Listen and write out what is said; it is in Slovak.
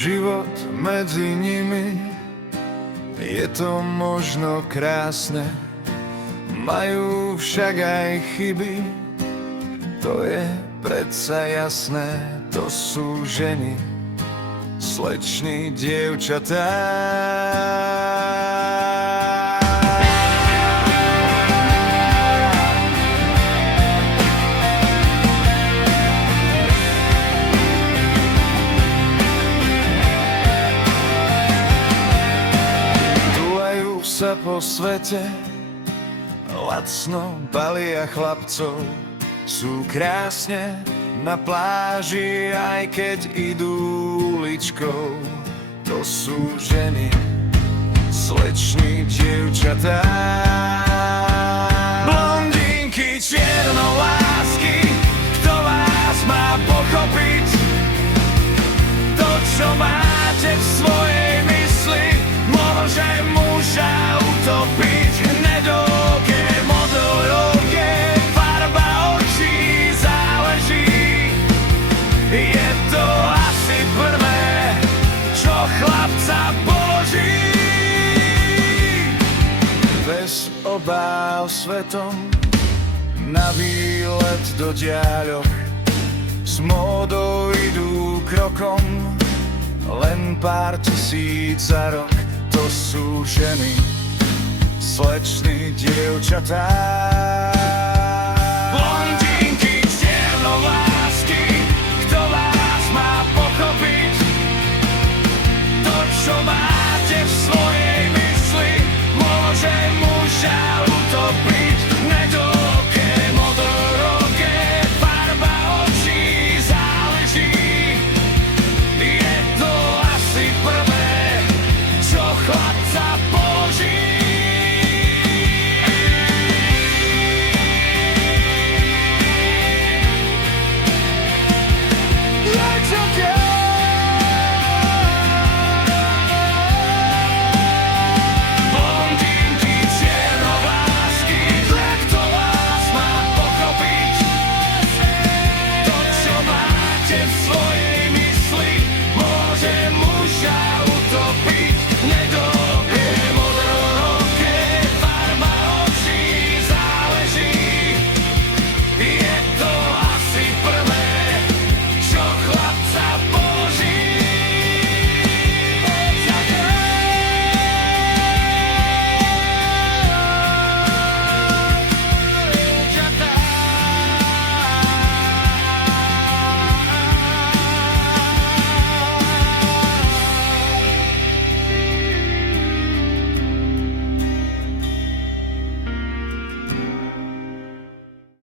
Život medzi nimi, je to možno krásne, majú však aj chyby, to je predsa jasné, to sú ženy, slečny, dievčatá. Sa po svete lacno balia chlapcov, sú krásne na pláži, aj keď idú uličkou. To sú ženy, slečny, dievčatá. Blondínky, čiernovlásky, kto vás má pochopiť? To, čo máte v svojej mysli, môže muža utopiť. Nedoké modoroké, farba očí záleží. Je to asi prvé, čo chlapca položí. Bez obáv svetom, na výlet do diaľok, s módou idú krokom, len pár tisíc za rok. To sú ženy, slečny, dievčatá.